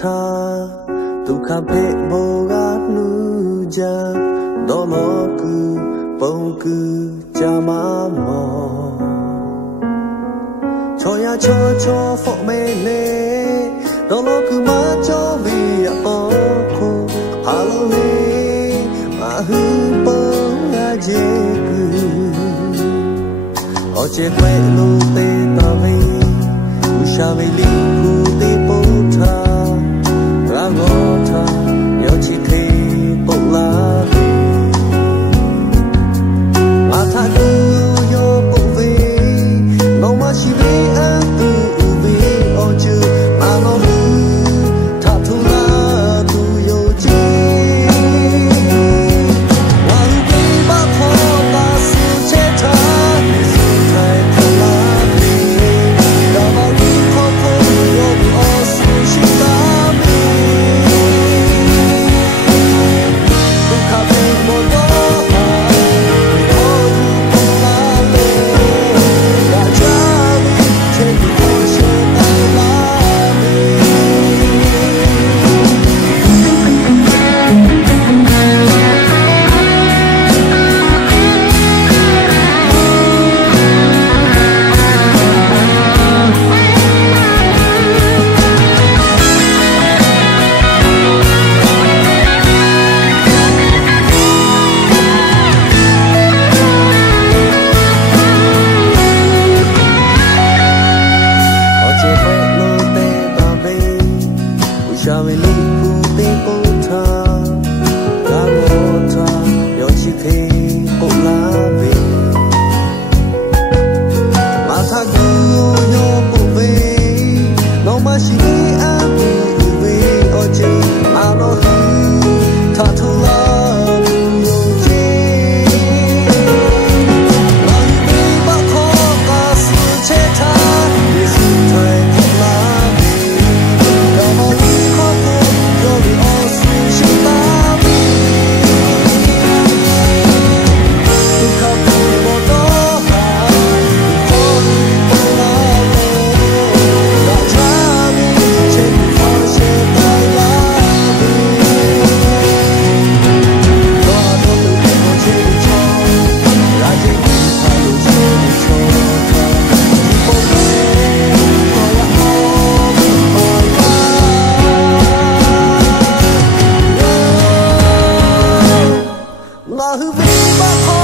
tha dukha phe boga nu ja dolo ku pong ku jama mo choya cho cho fo me ne dolo ku ma cho vi ya to ko halo ne ma hu pong ga je ku o che kwe lu te ta vi u sha vi li ku te po tha ra go tha yo chi the po la vi ma tha ku yo po vi no ma shi vi a tu vi o chu ma no lu tha thu la tu yo chi wa lu vi ba kho ta su che tha su thai thu la vi da ma vi kho kho yo o su shi ta mi tu kha ve mo do ha o du po la le da cha vi che du ko she ta la mi o che phe lo te ta ve u sha ve li ku te po tha ra go tha yo chi the po la ve ma tha ku yo po ve no ma shi ve a tu ve o che ma no hu tha thu la tu yo che ma yu ve ba kho ka su che tha ye su thai thu la ve da ma lu kho ko yo vi o su shi ta ve tu kha pu mo do ha kho lu po la le da cha vi che du kho she ta la ve do a do tu ke mo che du cho ra je ni tha lu che du cho tha di po le ko ya o ko ya la hu vi ba kho